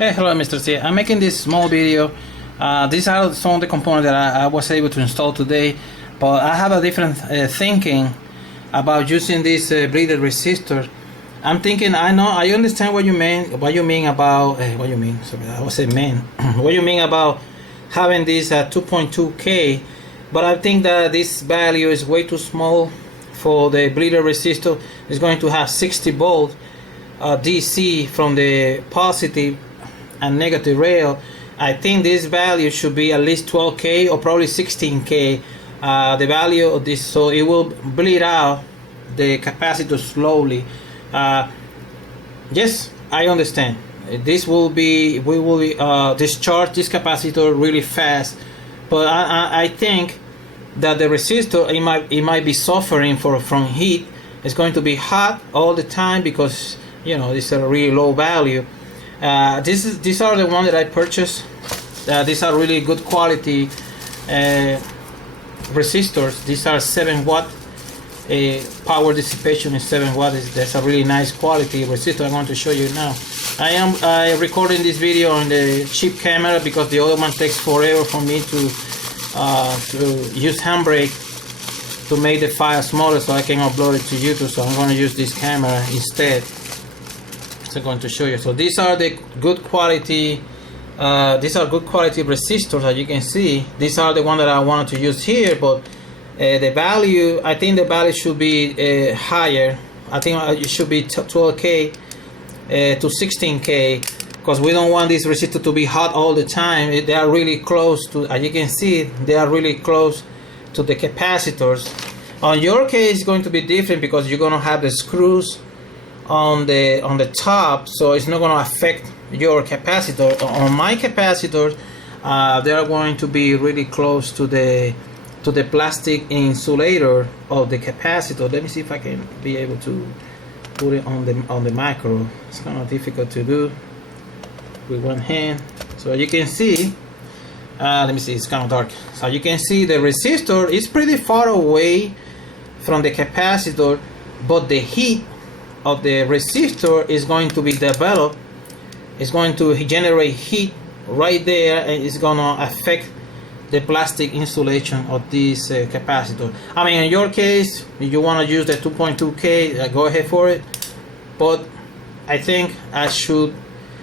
Hey, hello Mr. C. I'm making this small video. These are some of the components that I was able to install today, but I have a different thinking about using this bleeder resistor. I'm thinking, I understand what you mean about, what you mean, sorry, I was saying man, what you mean about having this 2.2K, but I think that this value is way too small for the bleeder resistor. It's going to have 60 volt DC from the positive and negative rail. I think this value should be at least 12K or probably 16K, the value of this, so it will bleed out the capacitor slowly. Yes, I understand. We will discharge this capacitor really fast, but I think that the resistor, it might be suffering from heat. It's going to be hot all the time because this is a really low value. These are the ones that I purchased. These are really good quality resistors. These are 7 watt. Power dissipation is 7 watts. That's a really nice quality resistor. I'm going to show you now. I am recording this video on the cheap camera because the other one takes forever for me to use handbrake to make the file smaller so I can upload it to YouTube. So I'm going to use this camera instead. So I'm going to show you. So these are the good quality. These are good quality resistors, as you can see. These are the ones that I wanted to use here, but the value, I think the value should be higher. I think it should be 12K to 16K, because we don't want this resistor to be hot all the time. They are really close to, as you can see, they are really close to the capacitors. On your case, it's going to be different because you're going to have the screws on the top, so it's not going to affect your capacitor. On my capacitors, they are going to be really close to the plastic insulator of the capacitor. Let me see if I can be able to put it on the macro. It's kind of difficult to do with one hand. So you can see, let me see, it's kind of dark. So you can see the resistor is pretty far away from the capacitor, but the heat of the resistor is going to be developed. It's going to generate heat right there, and it's going to affect the plastic insulation of this capacitor. I mean, in your case, if you want to use the 2.2K, go ahead for it, but I think I should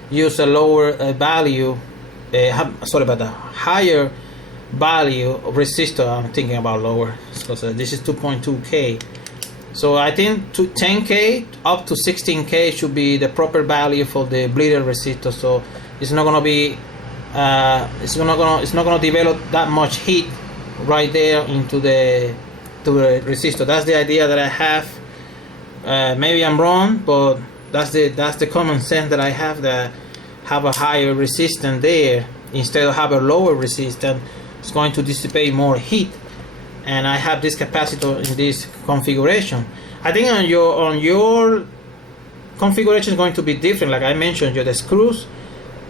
use a lower value, sorry about that, higher value of resistor. I'm thinking about lower, because this is 2.2K. So I think 10K up to 16K should be the proper value for the bleeder resistor. So it's not gonna be, it's not gonna develop that much heat right there into the resistor. That's the idea that I have. Maybe I'm wrong, but that's the common sense that I have. That have a higher resistance there instead of have a lower resistance. It's going to dissipate more heat. And I have this capacitor in this configuration. I think on your configuration is going to be different. Like I mentioned, the screws,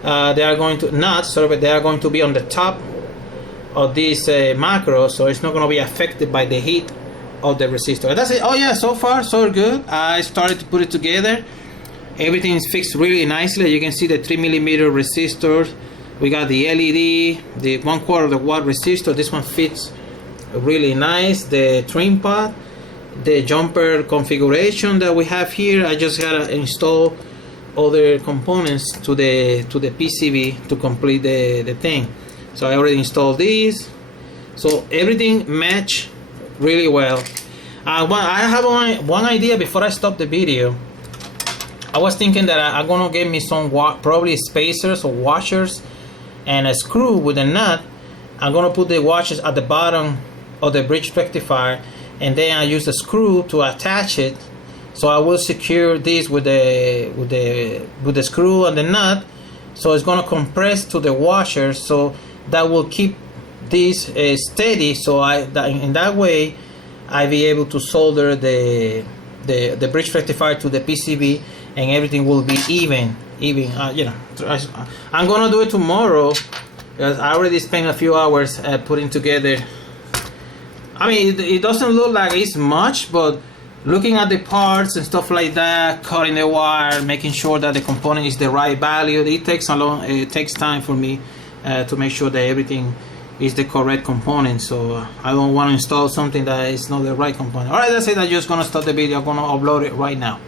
they are going to but they are going to be on the top of this macro, so it's not going to be affected by the heat of the resistor. That's it. Oh yeah, so far so good. I started to put it together. Everything is fixed really nicely. You can see the 3mm resistors. We got the LED, the 1/4 watt resistor. This one fits really nice. The trim pod, the jumper configuration that we have here. I just gotta install other components to the PCB to complete the thing. So I already installed these, so everything match really well. I have one idea before I stop the video. I was thinking that I'm gonna get me some probably spacers or washers and a screw with a nut. I'm gonna put the washers at the bottom of the bridge rectifier, and then I use a screw to attach it. So I will secure this with the screw and the nut, so it's gonna compress to the washer, so that will keep this steady. So in that way I be able to solder the bridge rectifier to the PCB, and everything will be even. I'm gonna do it tomorrow because I already spent a few hours putting together. I mean, it doesn't look like it's much, but looking at the parts and stuff like that, cutting the wire, making sure that the component is the right value. It takes time for me to make sure that everything is the correct component, so I don't want to install something that is not the right component. Alright, that's it. I'm just gonna start the video. I'm gonna upload it right now.